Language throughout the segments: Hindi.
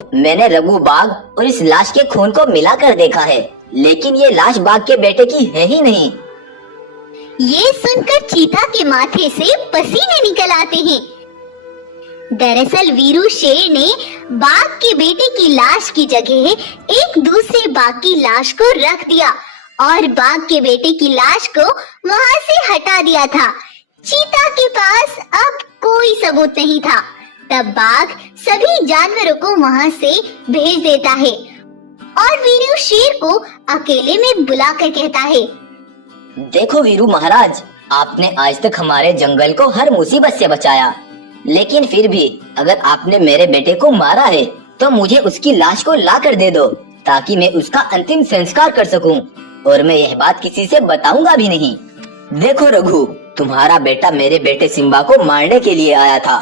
मैंने रघु बाघ और इस लाश के खून को मिलाकर देखा है, लेकिन ये लाश बाघ के बेटे की है ही नहीं। ये सुनकर चीता के माथे से पसीने निकल आते हैं। दरअसल वीरू शेर ने बाघ के बेटे की लाश की जगह एक दूसरे बाघ की लाश को रख दिया और बाघ के बेटे की लाश को वहां से हटा दिया था। चीता के पास अब कोई सबूत नहीं था। तब बाघ सभी जानवरों को वहां से भेज देता है और वीरू शेर को अकेले में बुलाकर कहता है, देखो वीरू महाराज, आपने आज तक हमारे जंगल को हर मुसीबत से बचाया, लेकिन फिर भी अगर आपने मेरे बेटे को मारा है तो मुझे उसकी लाश को ला कर दे दो, ताकि मैं उसका अंतिम संस्कार कर सकूं, और मैं यह बात किसी से बताऊंगा भी नहीं। देखो रघु, तुम्हारा बेटा मेरे बेटे सिम्बा को मारने के लिए आया था,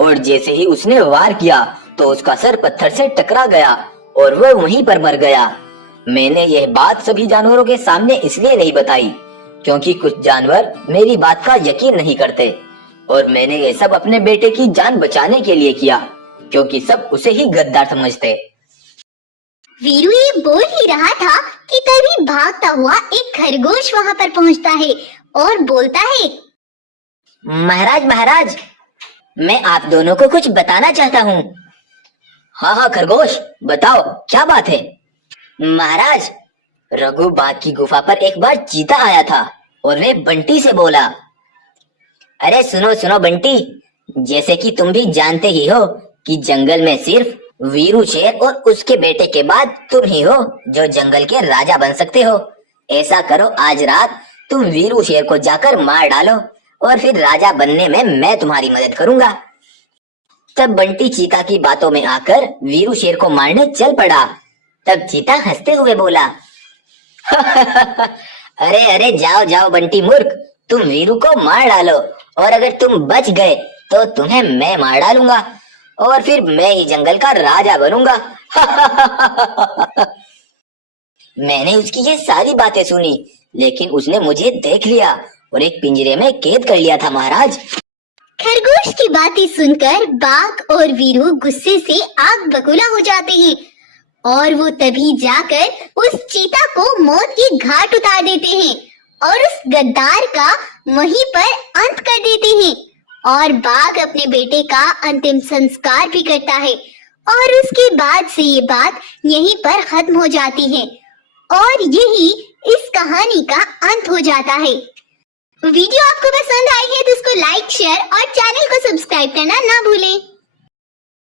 और जैसे ही उसने वार किया तो उसका सर पत्थर से टकरा गया और वह वहीं पर मर गया। मैंने यह बात सभी जानवरों के सामने इसलिए नहीं बताई क्योंकि कुछ जानवर मेरी बात का यकीन नहीं करते, और मैंने ये सब अपने बेटे की जान बचाने के लिए किया, क्योंकि सब उसे ही गद्दार समझते। वीरू ये बोल ही रहा था कि तभी भागता हुआ एक खरगोश वहां पर पहुंचता है और बोलता है, महाराज महाराज, मैं आप दोनों को कुछ बताना चाहता हूँ। हाँ हाँ खरगोश, बताओ क्या बात है। महाराज, रघु बाघ की गुफा पर एक बार चीता आया था और वह बंटी से बोला, अरे सुनो सुनो बंटी, जैसे कि तुम भी जानते ही हो कि जंगल में सिर्फ वीरू शेर और उसके बेटे के बाद तुम ही हो जो जंगल के राजा बन सकते हो। ऐसा करो, आज रात तुम वीरू शेर को जाकर मार डालो और फिर राजा बनने में मैं तुम्हारी मदद करूंगा। तब बंटी चीता की बातों में आकर वीरू शेर को मारने चल पड़ा। तब चीता हंसते हुए बोला, अरे अरे जाओ जाओ बंटी मूर्ख, तुम वीरू को मार डालो, और अगर तुम बच गए तो तुम्हें मैं मार डालूंगा और फिर मैं ही जंगल का राजा बनूंगा। मैंने उसकी ये सारी बातें सुनी, लेकिन उसने मुझे देख लिया और एक पिंजरे में कैद कर लिया था महाराज। खरगोश की बातें सुनकर बाघ और वीरू गुस्से से आग बबूला हो जाते हैं और वो तभी जाकर उस चीता को मौत की घाट उतार देते हैं और उस गद्दार का वहीं पर अंत कर देते हैं। और बाघ अपने बेटे का अंतिम संस्कार भी करता है और उसके बाद से ये बात यहीं पर खत्म हो जाती है और यही इस कहानी का अंत हो जाता है। वीडियो आपको पसंद आई है तो इसको लाइक, शेयर और चैनल को सब्सक्राइब करना ना भूलें।